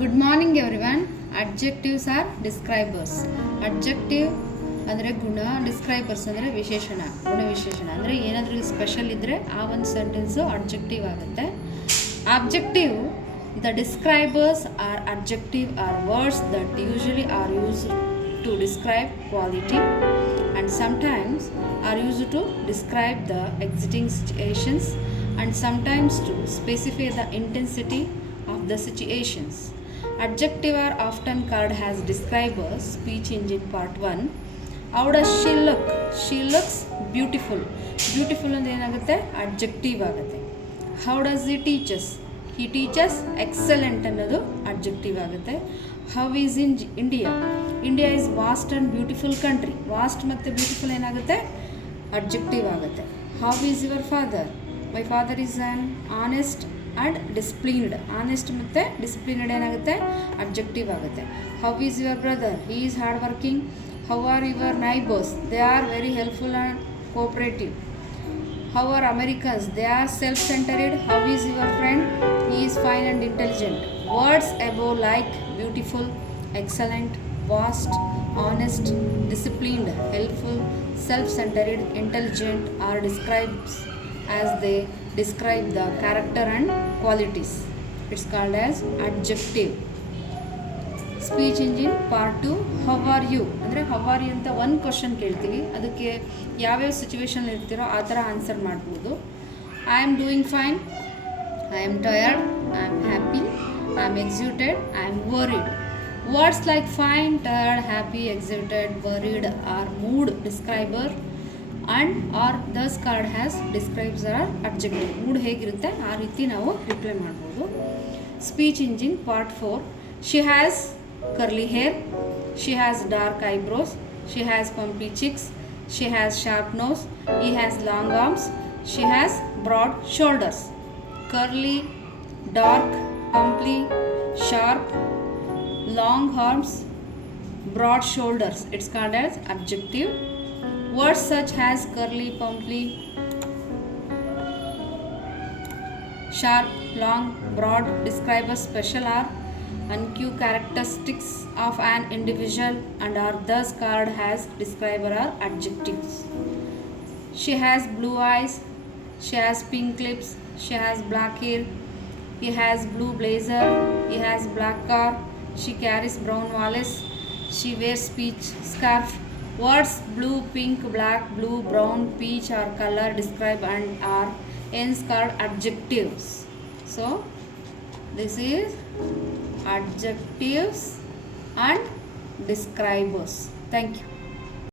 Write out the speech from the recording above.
Good morning everyone. Adjectives are describers. Adjective ಅಂದರೆ ಗುಣ, ಡಿಸ್ಕ್ರೈಬರ್ಸ್ ಅಂದರೆ ವಿಶೇಷಣ, ಗುಣ ವಿಶೇಷಣ ಅಂದರೆ ಏನಾದರೂ ಸ್ಪೆಷಲ್ ಇದ್ದರೆ ಆ ಒಂದು ಸೆಂಟೆನ್ಸು ಅಡ್ಜೆಕ್ಟಿವ್ ಆಗುತ್ತೆ. Objective, the describers are adjective are words that usually are used to describe quality and sometimes are used to describe the existing situations and sometimes to specify the intensity of the situations. Adjective are often called as describers. Speech engine part 1. How does she look? She looks beautiful. Beautiful ಅಂದ್ರೆ ಏನಾಗುತ್ತೆ? Adjective ಆಗುತ್ತೆ. How does he teach us? He teaches excellent ಅನ್ನೋದು adjective ಆಗುತ್ತೆ. How is in India? India is vast and beautiful country. Vast ಮತ್ತು beautiful ಏನಾಗುತ್ತೆ? Adjective ಆಗುತ್ತೆ. How is your father? My father is an honest and disciplined. Honest ಮತ್ತು disciplined ಏನಾಗುತ್ತೆ? Adjective ಆಗುತ್ತೆ. How is your brother? He is hard working. How are your neighbors? They are very helpful and cooperative. How are Americans? They are self-centered. How is your friend? He is fine and intelligent. Words above like beautiful, excellent, vast, honest, disciplined, helpful, self-centered, intelligent are described as they describe the character and qualities. It's called as adjective. Speech engine part 2. How are you ಅಂದರೆ how are you ಅಂತ ಒಂದು question ಕೇಳ್ತೀವಿ. ಅದಕ್ಕೆ ಯಾವ್ಯಾವ situation ಇರ್ತೀರೋ ಆ ಥರ answer ಮಾಡ್ಬೋದು. I am doing fine, I am tired, I am happy, I am excited, I am worried. Words like fine, tired, happy, excited, worried are mood describer and are thus card has describes are adjective. Mood ಹೇಗಿರುತ್ತೆ ಆ ರೀತಿ ನಾವು reply ಮಾಡ್ಬೋದು. Speech engine part 4. She has curly hair, she has dark eyebrows, she has pumpy cheeks, she has sharp nose, he has long arms, she has broad shoulders. Curly, dark, pumpy, sharp, long arms, broad shoulders. It's called as adjective. Words such as curly, pumpy, sharp, long, broad describe a special or uncommon characteristics of an individual and are thus called as describer or adjectives. She has blue eyes, she has pink lips, she has black hair, he has blue blazer, he has black car, she carries brown wallet, she wears peach scarf. Words blue, pink, black, blue, brown, peach or color describe and are hence called adjectives. So this is adjectives and describers. Thank you.